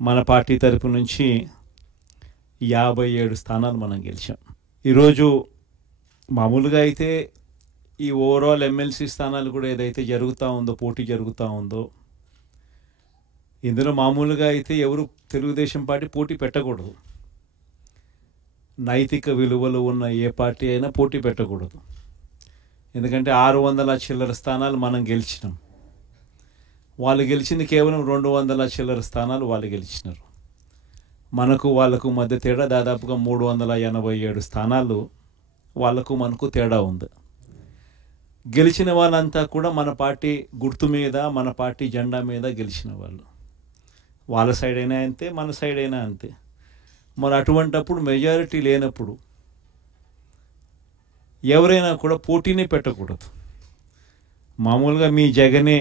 మన పార్టీ తరపు నుంచి 57 స్థానాలు మనం గెలిచాం. ఈరోజు మామూలుగా అయితే ఈ ఓవరాల్ ఎమ్మెల్సీ స్థానాలు కూడా ఏదైతే జరుగుతూ ఉందో, పోటీ జరుగుతూ ఉందో, ఇందులో మామూలుగా అయితే ఎవరు తెలుగుదేశం పార్టీ పోటీ పెట్టకూడదు. నైతిక విలువలు ఉన్న ఏ పార్టీ అయినా పోటీ పెట్టకూడదు. ఎందుకంటే 600 చిల్లర స్థానాలు మనం గెలిచినాం. వాళ్ళు గెలిచింది కేవలం 200 చిల్లర స్థానాలు వాళ్ళు గెలిచినారు. మనకు వాళ్ళకు మధ్య తేడా దాదాపుగా 387 స్థానాలు వాళ్ళకు మనకు తేడా ఉంది. గెలిచిన వాళ్ళంతా కూడా మన పార్టీ గుర్తు మీద, మన పార్టీ జెండా మీద గెలిచిన వాళ్ళు. వాళ్ళ సైడ్ అయినా అంతే, మన సైడ్ అయినా అంతే. మరి అటువంటప్పుడు మెజారిటీ లేనప్పుడు ఎవరైనా కూడా పోటీనే పెట్టకూడదు. మామూలుగా మీ జగనే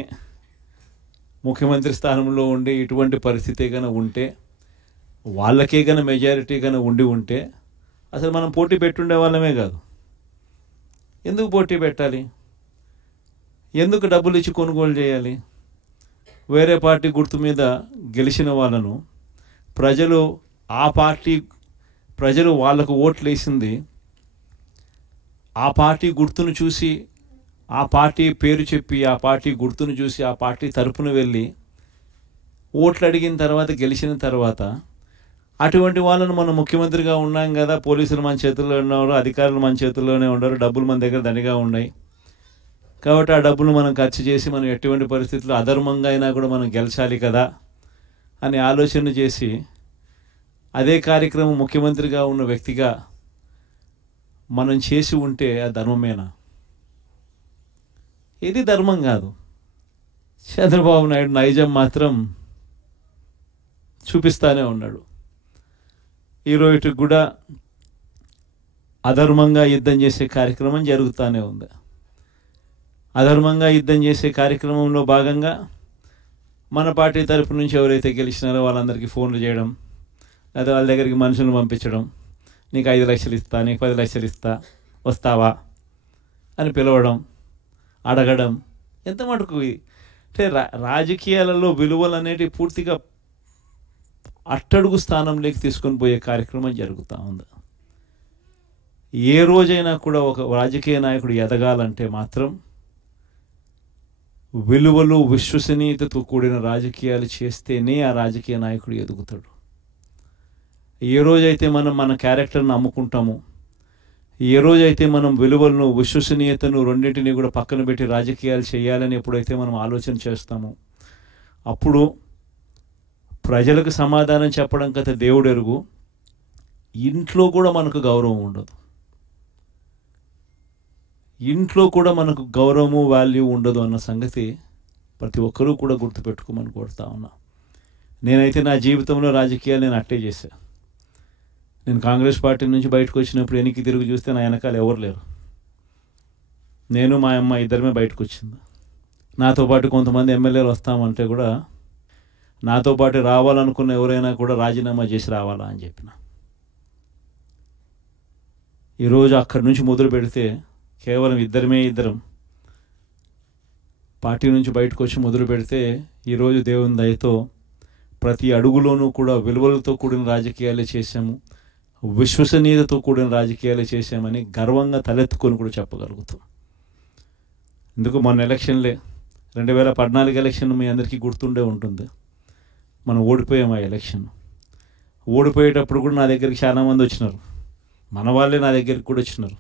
ముఖ్యమంత్రి స్థానంలో ఉండి ఇటువంటి పరిస్థితి కనుక ఉంటే, వాళ్ళకే కనుక మెజారిటీ కనుక ఉంటే అసలు మనం పోటీ పెట్టుండే వాళ్ళమే కాదు. ఎందుకు పోటీ పెట్టాలి? ఎందుకు డబ్బులు ఇచ్చి కొనుగోలు చేయాలి? వేరే పార్టీ గుర్తు మీద గెలిచిన వాళ్ళను ప్రజలు వాళ్ళకు ఓట్లు వేసింది ఆ పార్టీ గుర్తును చూసి, ఆ పార్టీ పేరు చెప్పి, ఆ పార్టీ గుర్తును చూసి, ఆ పార్టీ తరపున వెళ్ళి ఓట్లు అడిగిన తర్వాత, గెలిచిన తర్వాత అటువంటి వాళ్ళను మనం ముఖ్యమంత్రిగా ఉన్నాం కదా, పోలీసులు మన చేతుల్లో ఉన్నారు, అధికారులు మన చేతుల్లోనే ఉన్నారు, డబ్బులు మన దగ్గర దండిగా ఉన్నాయి కాబట్టి ఆ డబ్బులు మనం ఖర్చు చేసి మనం ఎటువంటి పరిస్థితుల్లో అధర్మంగా అయినా కూడా మనం గెలిచాలి కదా అని ఆలోచన చేసి, అదే కార్యక్రమం ముఖ్యమంత్రిగా ఉన్న వ్యక్తిగా మనం చేసి ఉంటే ఆ ధర్మమేనా? ఇది ధర్మం కాదు. చంద్రబాబు నాయుడు నైజం మాత్రం చూపిస్తానే ఉన్నాడు. ఈరోజు కూడా అధర్మంగా యుద్ధం చేసే కార్యక్రమం జరుగుతూనే ఉంది. అధర్మంగా యుద్ధం చేసే కార్యక్రమంలో భాగంగా మన పార్టీ తరపు నుంచి ఎవరైతే గెలిచినారో వాళ్ళందరికీ ఫోన్లు చేయడం, లేదా వాళ్ళ దగ్గరికి మనుషులను పంపించడం, నీకు 5 లక్షలు ఇస్తా, నీకు 10 లక్షలు ఇస్తా, వస్తావా అని పిలవడం, అడగడం. ఎంత మటుకు అంటే రాజకీయాలలో విలువలు అనేటివి పూర్తిగా అట్టడుగు స్థానంలోకి తీసుకొని పోయే కార్యక్రమం జరుగుతూ ఉంది. ఏ రోజైనా కూడా ఒక రాజకీయ నాయకుడు ఎదగాలంటే మాత్రం విలువలు, విశ్వసనీయతతో కూడిన రాజకీయాలు చేస్తేనే ఆ రాజకీయ నాయకుడు ఎదుగుతాడు. ఏ రోజైతే మనం మన క్యారెక్టర్ని అమ్ముకుంటామో, ఏ రోజైతే మనం విలువలను, విశ్వసనీయతను రెండింటినీ కూడా పక్కన పెట్టి రాజకీయాలు చేయాలని ఎప్పుడైతే మనం ఆలోచన చేస్తామో, అప్పుడు ప్రజలకు సమాధానం చెప్పడం కథ దేవుడు ఎరుగు, ఇంట్లో కూడా మనకు గౌరవం ఉండదు. ఇంట్లో కూడా మనకు గౌరవము, వాల్యూ ఉండదు అన్న సంగతి ప్రతి ఒక్కరూ కూడా గుర్తుపెట్టుకోమని కోరుతా ఉన్నా. నేనైతే నా జీవితంలో రాజకీయాలు నేను అట్టే చేశాను. నేను కాంగ్రెస్ పార్టీ నుంచి బయటకు వచ్చినప్పుడు వెనక్కి తిరిగి చూస్తే నా వెనకాల ఎవరు లేరు. నేను, మా అమ్మ ఇద్దరమే బయటకు వచ్చింది. నాతో పాటు కొంతమంది ఎమ్మెల్యేలు వస్తామంటే కూడా నాతో పాటు రావాలనుకున్న ఎవరైనా కూడా రాజీనామా చేసి రావాలా అని చెప్పిన. ఈరోజు అక్కడి నుంచి మొదలు పెడితే కేవలం ఇద్దరం పార్టీ నుంచి బయటకు వచ్చి మొదలు పెడితే ఈరోజు దేవుని దయతో ప్రతి అడుగులోనూ కూడా విలువలతో కూడిన రాజకీయాలే చేశాము, విశ్వసనీయతతో కూడిన రాజకీయాలే చేశామని గర్వంగా తలెత్తుకొని కూడా చెప్పగలుగుతాం. ఎందుకు మొన్న ఎలక్షన్లే 2014 ఎలక్షన్ మీ అందరికీ గుర్తుండే ఉంటుంది. మనం ఓడిపోయాం ఆ ఎలక్షన్. ఓడిపోయేటప్పుడు కూడా నా దగ్గరికి చాలామంది వచ్చినారు, మన వాళ్ళే నా దగ్గరికి కూడా వచ్చినారు.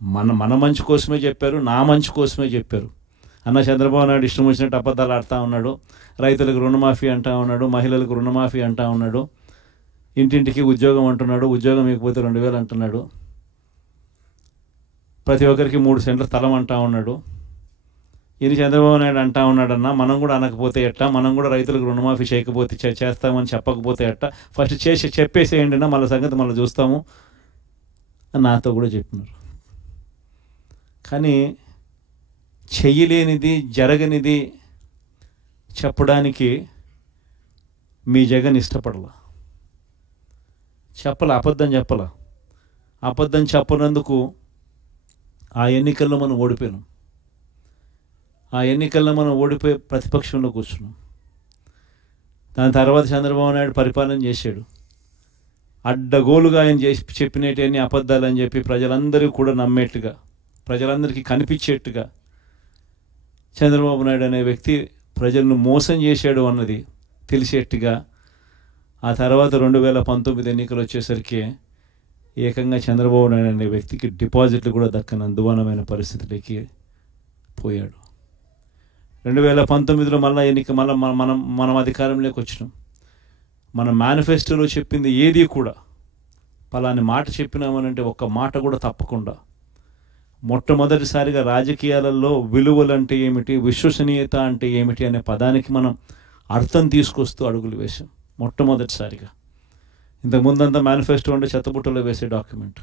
మన మంచి కోసమే చెప్పారు, నా మంచి కోసమే చెప్పారు. అన్న చంద్రబాబు నాయుడు ఇష్టం వచ్చినట్టు అబద్ధాలు ఆడుతూ ఉన్నాడు, రైతులకు రుణమాఫీ అంటా ఉన్నాడు, మహిళలకు రుణమాఫీ అంటా ఉన్నాడు, ఇంటింటికి ఉద్యోగం అంటున్నాడు, ఉద్యోగం ఇకపోతే 2000 అంటున్నాడు, ప్రతి ఒక్కరికి 3 సెంట్ల స్థలం అంటా ఉన్నాడు. ఇది చంద్రబాబు నాయుడు అంటా ఉన్నాడన్నా, మనం కూడా అనకపోతే ఎట్టా, మనం కూడా రైతులకు రుణమాఫీ చేయకపోతే చేస్తామని చెప్పకపోతే ఎట్టా, ఫస్ట్ చెప్పేసేయండి అన్న, మళ్ళీ సంగతి మళ్ళీ చూస్తాము అని నాతో కూడా చెప్పినారు. కానీ చెయ్యలేనిది, జరగనిది చెప్పడానికి మీ జగన్ చెప్పాల, అబద్ధం చెప్పనందుకు ఆ ఎన్నికల్లో మనం ఓడిపోయినాం. ఆ ఎన్నికల్లో మనం ఓడిపోయి ప్రతిపక్షంలో కూర్చున్నాం. దాని తర్వాత చంద్రబాబు నాయుడు పరిపాలన చేశాడు. అడ్డగోలుగా ఆయన చెప్పినవన్నీ అబద్ధాలని చెప్పి ప్రజలందరూ కూడా నమ్మేట్టుగా, ప్రజలందరికీ కనిపించేట్టుగా చంద్రబాబు నాయుడు అనే వ్యక్తి ప్రజలను మోసం చేశాడు అన్నది తెలిసేట్టుగా ఆ తర్వాత 2019 ఎన్నికలు వచ్చేసరికి ఏకంగా చంద్రబాబు నాయుడు అనే వ్యక్తికి డిపాజిట్లు కూడా దక్కని అందువనమైన పరిస్థితులకి పోయాడు. 2019లో మళ్ళీ మనం అధికారంలోకి వచ్చినాం. మన మేనిఫెస్టోలో చెప్పింది ఏది కూడా పలాని మాట చెప్పినామనంటే ఒక్క మాట కూడా తప్పకుండా మొట్టమొదటిసారిగా రాజకీయాలలో విలువలు అంటే ఏమిటి, విశ్వసనీయత అంటే ఏమిటి అనే పదానికి మనం అర్థం తీసుకొస్తూ అడుగులు వేసాం మొట్టమొదటిసారిగా. ఇంతకుముందంతా మేనిఫెస్టో అంటే చెత్తబుట్టలో వేసే డాక్యుమెంట్.